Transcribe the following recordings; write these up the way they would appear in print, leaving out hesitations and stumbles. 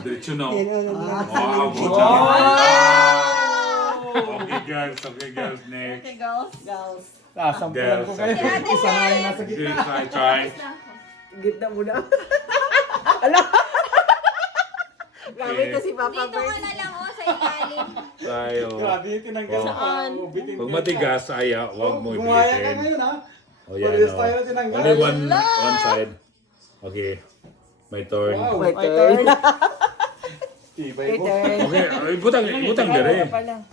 Diretso na. Wow, Okay, girls, next. Okay, girls. Girls. Sampulan ko kayo. Isa na yung nasa Sige, gitna. try. Gitna mo na. Ala! Grabe Okay. to si Papa Dito ka Bird. na lang, sa ilalim. Tayo. Grabe, tinanggal na. Saan? Pag matigas, huwag mo Gumaya ka ipitin. ngayon ha. O yan, Parehas o. tayo tinanggal. Only one side. Okay. My turn. Wow. My turn. Tibay My mo. turn. Okay, butang dire.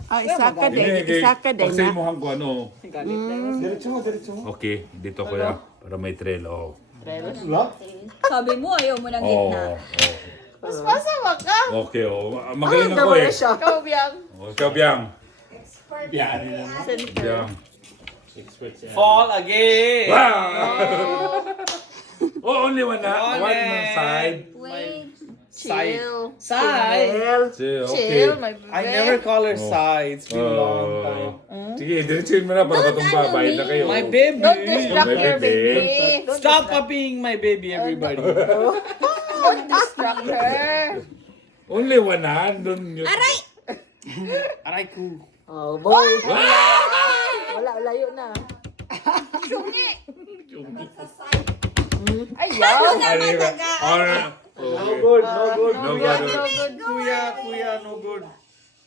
Ah, isa ka din. Hindi, Isa ka din pag sa na. imuhan ko ano. Galit na. Diretso mo. Okay, dito ko ya. Para may trail. Oh. Wala? Sabi mo, ayaw mo ng Oh. gitna. Mas masama ka. Okay, oh. Magaling ako Dama eh. na siya. Ikaw, Biang. Oh, ikaw, Biang. Yan. Biang. Fall again. Wow! Oh, only one na. One side. Wait. Chill. Side. Okay. Chill, my baby. I never call her Oh. side. It's been a long time. Sige, diretsuin mo na para patumba. Bayad na kayo. My baby. Don't distract My your baby. baby. Don't Stop copying my baby, everybody. distract her. Only one na. Doon yun. Aray! Aray ko. Oh, boy. Wala, layo na. Ayaw. Ano ba? No good, no good. No Kuya, good. no good. Kuya, no good.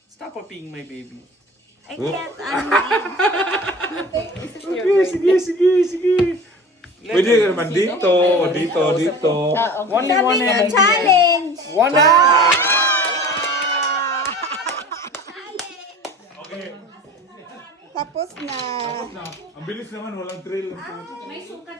Stop copying my baby. I can't Sige. Pwede ka naman dito. Dito. Only Sabi one niya, hand. challenge! One hand. Okay. Tapos na. Ang bilis naman, walang trail. May sukat